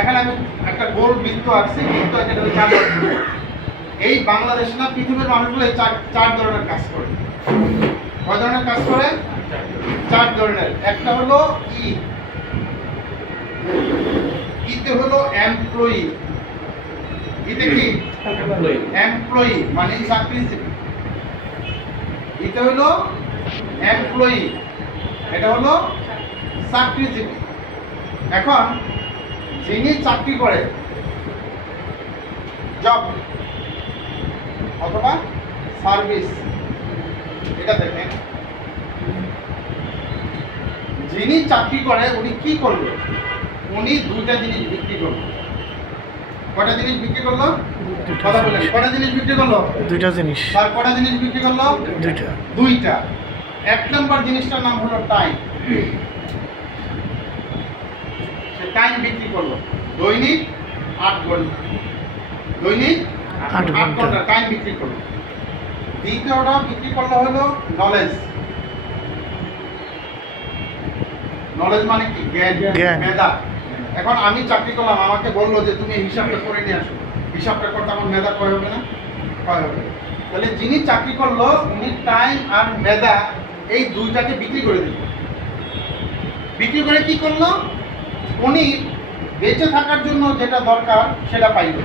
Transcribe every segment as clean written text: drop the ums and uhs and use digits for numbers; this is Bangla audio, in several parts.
এখানে আমি একটা গোল বৃত্ত আঁকছি, বৃত্ত এটা হচ্ছে 4 ধরনের। এই বাংলাদেশে না পৃথিবীর মানুষগুলো এই চার ধরনের কাজ করে। কয় ধরনের কাজ করে? 4 ধরনের। একটা হলো ইতে হলো এমপ্লয়ি। ইতে কি? এমপ্লয়ি মানে চাকরিজীবী। ইতে হলো এমপ্লয়ি, এটা হলো চাকরিজীবী। এখন যিনি চাকরি করে জব অথবা সার্ভিস, এটা দেখেন যিনি চাকরি করে উনি কি করলো? উনি দুইটা জিনিস বিক্রি করলো। কয়টা জিনিস বিক্রি করলো? কথা বলেন, কয়টা জিনিস বিক্রি করলো? দুইটা জিনিস। তার কয়টা জিনিস বিক্রি করলো? দুইটা। এক নম্বর জিনিসটার নাম হলো টাইম। সে টাইম বিক্রি করলো, দৈনিক 8 ঘন্টা, দৈনিক 8 ঘন্টা টাইম বিক্রি করলো। দ্বিতীয়টা বিক্রি করলো হলো নলেজ। নলেজ মানে কি? জ্ঞান, মেধা। এখন আমি চাকরি করলাম, আমাকে বললো যে তুমি হিসাবটা করে নিয়ে আসো। হিসাবটা করতে আমার মেধা কয় হবে না? কয় হবে। তাহলে যিনি চাকরি করলো উনি টাইম আর মেধা এই দুইটাকে বিক্রি করে দিল। বিক্রি করে কি করলো? উনি বেঁচে থাকার জন্য যেটা দরকার সেটা পাইল।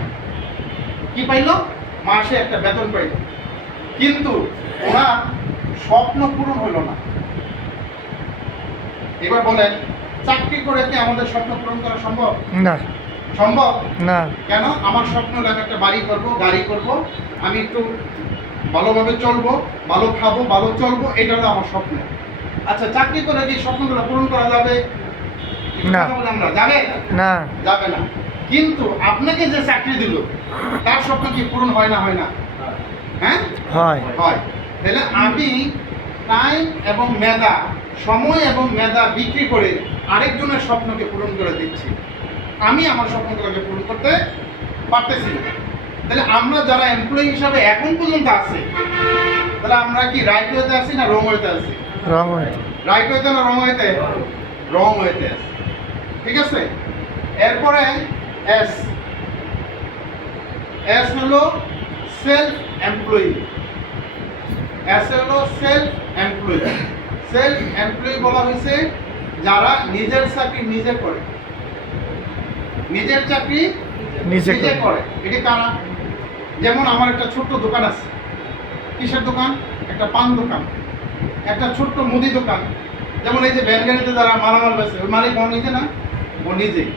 কি পাইল? মাসে একটা বেতন পাইল। কিন্তু ওনার স্বপ্ন পূরণ হলো না। এবার বলেন, চাকরি করে কি আমাদের স্বপ্ন পূরণ করা সম্ভব? না। সম্ভব না। কেন? আমার স্বপ্ন হলো আমি একটা বাড়ি করব, গাড়ি করব, আমি একটু ভালোভাবে চলবো, ভালো খাবো, ভালো চলবো, এটা হলো আমার স্বপ্ন। আচ্ছা, চাকরি করে কি স্বপ্নগুলো পূরণ করা যাবে? না। আমরা যাবে না, যাবে না। কিন্তু আপনাকে যে চাকরি দিল তার স্বপ্ন কি পূরণ হয় না? হয় না? হ্যাঁ, হয়। হয়। তাহলে আমি টাইম এবং মেধা, সময় এবং মেধা বিক্রি করে আরেকজনের স্বপ্নকে পূরণ করে দিচ্ছি। আমি আমার স্বপ্নগুলোকে পূরণ করতে পারতেছি না। তাহলে আমরা যারা এমপ্লয়ি হিসাবে এখন পর্যন্ত আছে, তাহলে আমরা কি রাইট ওয়েতে আছি না রং ওয়েতে আছি? রং হয়েছে। রাইট ওয়েতে না রং ওয়েতে? রং ওয়েতে আছি। ঠিক আছে। এরপরে এস। এস হলো সেলফ এমপ্লয়ি। এস হলো সেলফ এমপ্লয়ি। সেলফ এমপ্লয়ি বলা হয়েছে যারা নিজের চাকরি নিজে করে। নিজের চাকরি নিজে করে। এটি কারা? যেমন আমার একটা ছোট্ট দোকান আছে। কিসের দোকান? একটা পান দোকান, একটা ছোট্ট মুদি দোকান। যেমন এই যে ভ্যানগাড়িতে যারা মালামাল বেচে, ওই মালিক ও নিজে না, ও নিজেই।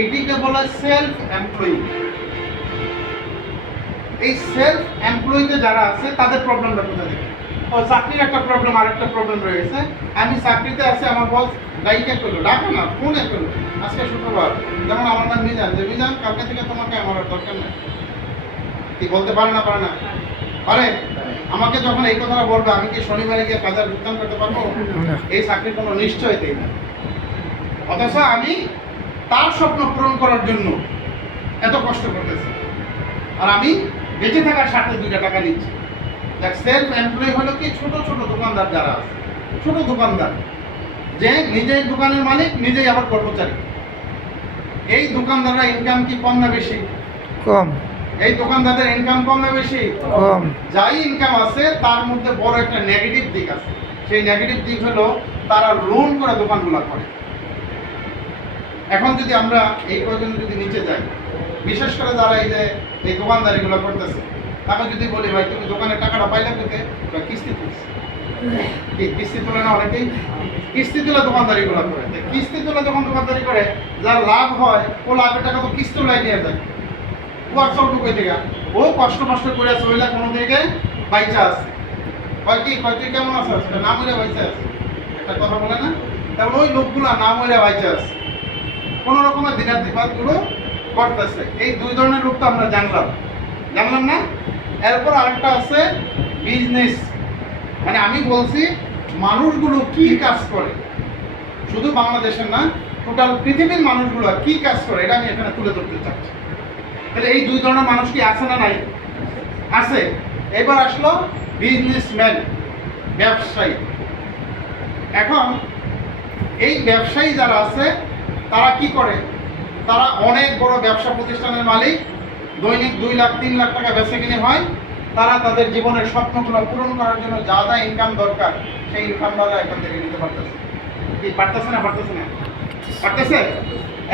এটিকে বলা সেলফ এমপ্লয়ি। এই সেলফ এমপ্লয়িতে যারা আছে তাদের প্রবলেমটা কোথায় দেখে? ও চাকরির একটা প্রবলেম, আর একটা প্রবলেম রয়ে গেছে। আমি চাকরিতে আছি, আমার বস ডাইকে করলো, ডাকো না, ফোনে করলো, আজকে শুক্রবার, যেমন আমার নাম মিজান, যে মিজান কালকে থেকে তোমাকে আমার আর দরকার নেই। কি বলতে পারে না? পারে না? পারে। আমাকে যখন এই কথাটা বলবে, আমি কি শনিবারে গিয়ে কাজের ভুগতান করতে পারবো? এই চাকরির কোনো নিশ্চয়তাই না। অথচ আমি তার স্বপ্ন পূরণ করার জন্য এত কষ্ট করতেছি, আর আমি বেঁচে থাকার স্বার্থে 2 টাকা নিচ্ছি। দেখ, সেলফ এমপ্লয়ি হলো কি? ছোট ছোট দোকানদার যারা আছে, ছোট দোকানদার, যে নিজেই দোকানের মালিক, নিজেই আবার কর্মচারী। এই দোকানদাররা ইনকাম কি কম না বেশি? কম। এই দোকানদারদের ইনকাম কম না বেশি? কম। যাই ইনকাম আছে তার মধ্যে বড় একটা নেগেটিভ দিক আছে। সেই নেগেটিভ দিক হলো তারা লোন করে দোকানগুলো করে। এখন যদি আমরা এই কয়জন যদি নিচে যাই, বিশেষ করে যারা এই যে এই দোকানদারিগুলো করতেছে, তাকে যদি বলি ভাই তুমি দোকানের টাকাটা পাইলে পেতে, কিস্তি তুলছি। এই কিস্তি তুলে না অনেকেই? কিস্তি তুলে দোকানদারিগুলো করে। কিস্তি তুলে যখন দোকানদারি করে, যার লাভ হয় ও লাভের টাকা তো কিস্তি লাই নিয়ে যায়। ওয়ার্কশপটুকু থেকে ও কষ্ট করে চলে কোনো দিকে বাইচা আছে। কয় কি, কয় তুই কেমন আছিস? না মরে বাইচা আছে, একটা কথা বলে না? তাহলে ওই লোকগুলা না মরে বাইচা আছে, কোনো রকমের দিনাতিপাতগুলো করতেছে। এই 2 ধরনের লোক তো আমরা জানলাম না? এরপর আরেকটা আছে বিজনেস। মানে আমি বলছি মানুষগুলো কি কাজ করে, শুধু বাংলাদেশের না, টোটাল পৃথিবীর মানুষগুলো কি কাজ করে, এটা আমি এখানে তুলে ধরতে চাচ্ছি। তাহলে এই 2 ধরনের মানুষ কি আছে না নাই? আছে। এবার আসলো বিজনেসম্যান, ব্যবসায়ী। এখন এই ব্যবসায়ী যারা আছে তারা কি করে? তারা অনেক বড় ব্যবসা প্রতিষ্ঠানের মালিক, দৈনিক 2 লাখ 3 লাখ টাকা বেচে কিনে হয়। তারা তাদের জীবনের স্বপ্নগুলো পূরণ করার জন্য যা যা ইনকাম দরকার সেই ইনকাম তারা এখান থেকে নিতে পারতেছে। কি পারতেছে না? পারতেছে।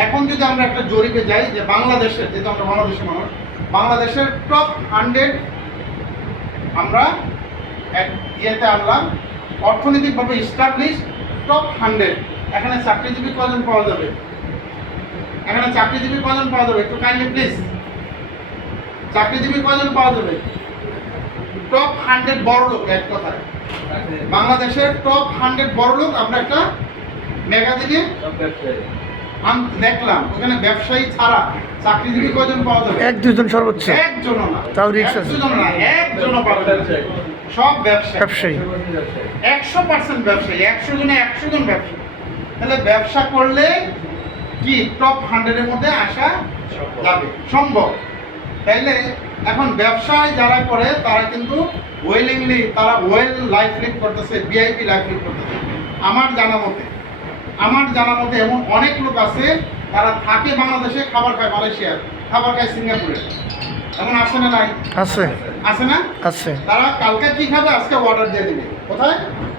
এখন যদি আমরা একটা জরিপে যাই যে বাংলাদেশের, যেহেতু আমরা বাংলাদেশের মানুষ, বাংলাদেশের টপ 100 আমরা এক ইয়েতে আনলাম, অর্থনৈতিকভাবে ইস্টাবলিশ টপ 100। এখানে চাকরিজীবী কজন পাওয়া যাবে? একটু কাইন্ডলি প্লিজ, চাকরিজীবী কজন পাওয়া যাবে? টপ 100 বড় লোক, এক কথায় বাংলাদেশের টপ 100 বড় লোক আমরা একটা ম্যাগাজিনে দেখলাম। ওখানে ব্যবসায়ী ছাড়া চাকরিজীবী কজন পাওয়া যাবে? 1-2 জন সর্বোচ্চ। একজনও না, তাও রিক্সা আছে। একজনও পাওয়া যাবে। সব ব্যবসায়ী, 100% ব্যবসায়ী, 100 জনে 100 জন ব্যবসায়ী। তাহলে ব্যবসা করলে কি টপ 100 এর মধ্যে আসা যাবে? সম্ভব। তাইলে এখন ব্যবসায় যারা করে তারা কিন্তু ওয়েলিংলি তারা ওয়েল লাইফ লিড করতেছে, ভিআইপি লাইফ লিড করতেছে। আমার জানা মতে এমন অনেক লোক আছে তারা থাকে বাংলাদেশে, খাবার খায় মালয়েশিয়ার, খাবার খায় সিঙ্গাপুরে। এমন আছে না? নাই আছে না? আছে। তারা কালকে কি খাবে আজকে অর্ডার দিয়ে দিবে। কোথায়?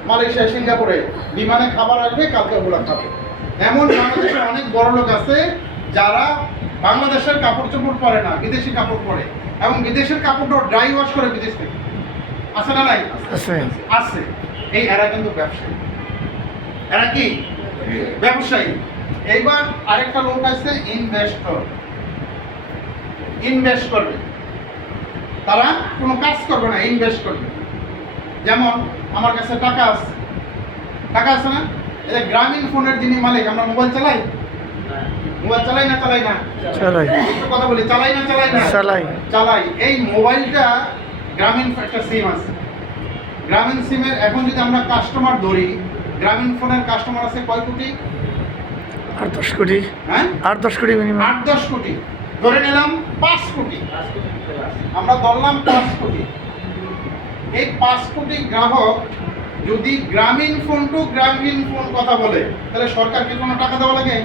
মালয়েশিয়া, সিঙ্গাপুরে বিমানে খাবার আসবে, কালকে ওগুলো খাবে। এমন বাংলাদেশের অনেক বড় লোক আছে যারা বাংলাদেশের কাপড় চোপড় পরে না, বিদেশি কাপড় পরে, এবং বিদেশের কাপড়টা ড্রাই ওয়াশ করে বিদেশ থেকে। আছে না? নাই আছে। এই এরা কিন্তু ব্যবসায়ী। এরা কি ব্যবসায়ী? এইবার আরেকটা লোক আছে ইনভেস্টর। ইনভেস্ট করবে, তারা কোনো কাজ করবে না, ইনভেস্ট করবে। যেমন আমার কাছে টাকা আছে না? এই যে গ্রামীণ ফোনের যিনি মালিক, আমরা মোবাইল চালাই না? একটু কথা বলি, চালাই না? চালাই। এই মোবাইলটা গ্রামীণ একটা সিম আছে। গ্রামীণ সিমের এখন যদি আমরা কাস্টমার ধরি, গ্রামীণ ফোনের কাস্টমার আছে কয় কোটি? 8-10 কোটি। হ্যাঁ, 8-10 কোটি মিনিমাম। 8-10 কোটি। ধরে নিলাম 5 কোটি। আমরা ধরলাম 5 কোটি। এই 5 কোটি গ্রাহক যদি গ্রামীণ ফোন টু গ্রামীণ ফোন কথা বলে, তাহলে সরকারকে কোনো টাকা দেওয়া লাগে?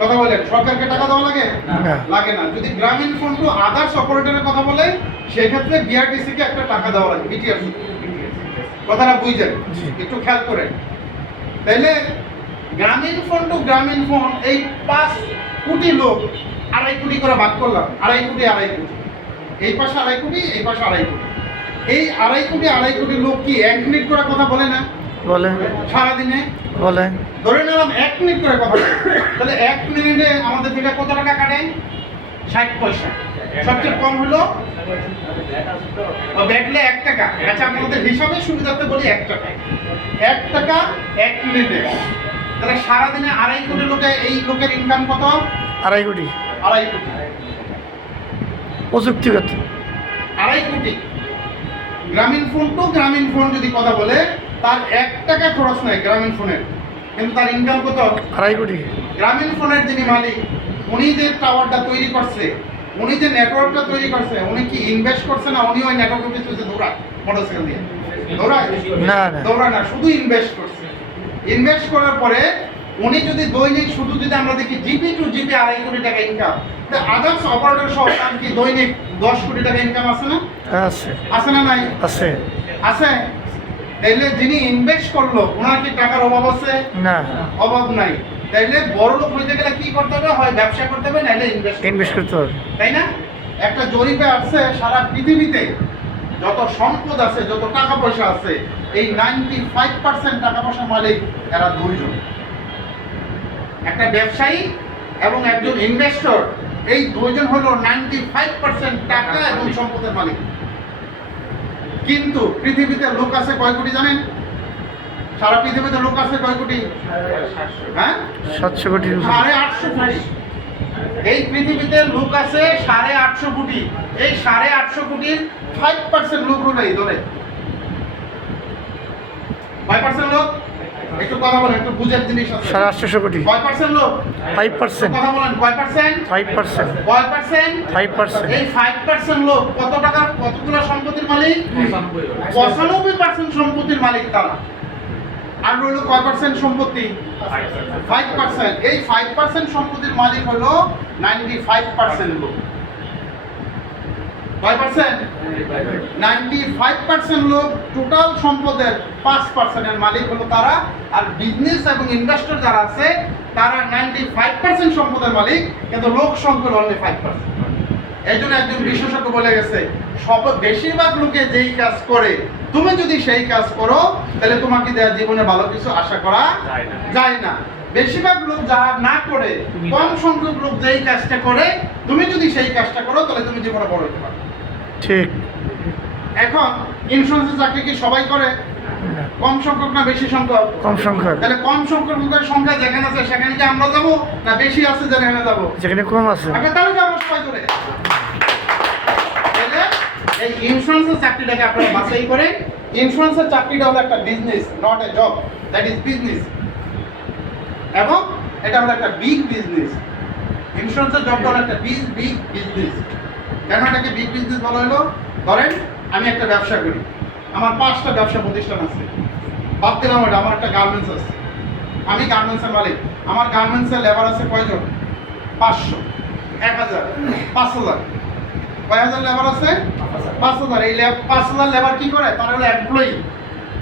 কথা বলেন, সরকারকে টাকা দেওয়া লাগে? লাগে না। যদি গ্রামীণ ফোন টু আদার্স অপারেটরের কথা বলে, সেক্ষেত্রে বিআরটিসিকে একটা টাকা দেওয়া লাগে, বিটিআরসি। কথাটা বুঝছেন? একটু খেয়াল করেন। তাইলে গ্রামীণ ফোন টু গ্রামীণ ফোন, এই 5 কোটি লোক 2.5 কোটি করে ভাগ করলাম, 2.5 কোটি। এই পাশে 2.5 কোটি, এই পাশে 2.5 কোটি। এই 2.5 কোটি লোক কি 1 মিনিট করে কথা বলে না? বলে। সারাদিনে বলে। ধরে নিলাম 1 মিনিট করে কথা বলে, তাহলে 1 মিনিটে আমাদের থেকে কত টাকা কাটে? 60 পয়সা। সবচেয়ে কম হলো ব্যাটলে 1 টাকা। আচ্ছা, আমাদের হিসাবে সুবিধাতে বলি 1 টাকা। 1 টাকা 1 মিনিটে। তাহলে সারাদিনে 2.5 কোটি লোকে, এই লোকের ইনকাম কত? 2.5 কোটি। 2.5 কোটি। প্রযুক্তিগত 2.5 কোটি। গ্রামীণ ফোন টু গ্রামীণ ফোন যদি কথা বলে, তার 1 টাকা খরচ নাই গ্রামীণ ফোনের, কিন্তু তার ইনকাম কত? 2.5 কোটি। গ্রামীণ ফোনের যিনি মালিক, উনি যে টাওয়ারটা তৈরি করছে, উনি যে নেটওয়ার্কটা তৈরি করছে, উনি কি ইনভেস্ট করছে না? উনি ওই নেটওয়ার্কের পিছনে দৌড়ায় মোটরসাইকেল দিয়ে? দৌড়ায় না, শুধু ইনভেস্ট করছে। ইনভেস্ট করার পরে উনি যদি দৈনিক শুধু যদি আমরা দেখি জিপি টু জিপি 2.5 কোটি টাকা ইনকাম, আদার্স অপারেটর সহ তার কি দৈনিক 10 কোটি টাকা ইনকাম আছে না? আছে না? নাই? আছে। তাইলে যিনি ইনভেস্ট করলো, ওনার কি টাকার অভাব আছে? না, অভাব নাই। তাইলে বড় লোক হইতে গেলে কি করতে হবে? হয় ব্যবসা করতে হবে, নাইলে ইনভেস্ট করতে হবে, তাই না? একটা জরিপে আসছে সারা পৃথিবীতে যত সম্পদ আছে, যত টাকা পয়সা আছে, এই 95% টাকা পয়সা মালিক এরা 2 জন। একটা ব্যবসায়ী এবং একজন ইনভেস্টর, এই 2 জন হলো 95% টাকা এবং সম্পদের মালিক। কিন্তু পৃথিবীতে লোক আছে কয় কোটি জানেন? সারা পৃথিবীতে লোক আছে কয় কোটি? হ্যাঁ, 700 কোটি। 850 কোটি। এই পৃথিবীতে লোক আছে 850 কোটি। এই 850 কোটির 5% লোক হলো এই ধরে 5% লোক। একটু কথা বলেন, একটু বুঝার জিনিস আছে। 850 কোটি 5% লোক। 5% কথা বলেন, কয় পার্সেন্ট? 5%। কয় পার্সেন্ট? 5%। এই 5% লোক কত টাকার, কতগুলো সম্পত্তির মালিক? 95% সম্পত্তির মালিক তারা। আর রইল কয় পার্সেন্ট সম্পত্তি? 5%। এই 5% সম্পত্তির মালিক হলো 95% লোক। কয় পার্সেন্ট? 95% লোক। টোটাল সম্পদের 5% এর মালিক হলো তারা। আর বিজনেস এবং ইনভেস্টর যারা আছে তারা 95% সম্পদের মালিক, কিন্তু লোক সংখ্যা অনলি 5%। এই জন্য একজন বিশেষজ্ঞ বলে গেছে, বেশিরভাগ লোকে যেই কাজ করে তুমি যদি সেই কাজ করো তাহলে তোমাকে দেওয়া জীবনে ভালো কিছু আশা করা যায় না। বেশিরভাগ লোক যা না করে, কম সংখ্যক লোক যেই কাজটা করে তুমি যদি সেই কাজটা করো তাহলে তুমি জীবনে বড় হতে পারো। ঠিক। এখন ইন্স্যুরেন্সের চাকরি কি সবাই করে? কম সংখ্যক না বেশি সংখ্যক? কম সংখ্যক। তাহলে কম সংখ্যক লোকের সংখ্যা যেখানে আছে সেখানে কি আমরা যাবো, না বেশি আছে যেখানে যাবো? যেখানে কম আছে। আগে তাহলে যাবো সবাই করে। তাহলে এই ইন্স্যুরেন্সের চাকরিটাকে আপনারা বাছাই করে। ইন্স্যুরেন্সের চাকরিটা হলো একটা business, not a job, that is business. এবং এটা হলো একটা বিগ বিজনেস। ইন্স্যুরেন্সের জবটা হলো একটা বিগ বিজনেস। কেন এটাকে বিগ বিজনেস বলা হলো? ধরেন আমি একটা ব্যবসা করি, আমার 5টা ব্যবসা প্রতিষ্ঠান আছে। বাদ দিলাম ওটা, আমার একটা গার্মেন্টস আছে, আমি গার্মেন্টসের মালিক। আমার গার্মেন্টসের লেবার আছে কয়জন? 500, 1000, 5000। কয় হাজার লেবার আছে? 5000। এই 5000 লেবার কি করে? তারা হলো এমপ্লয়ি।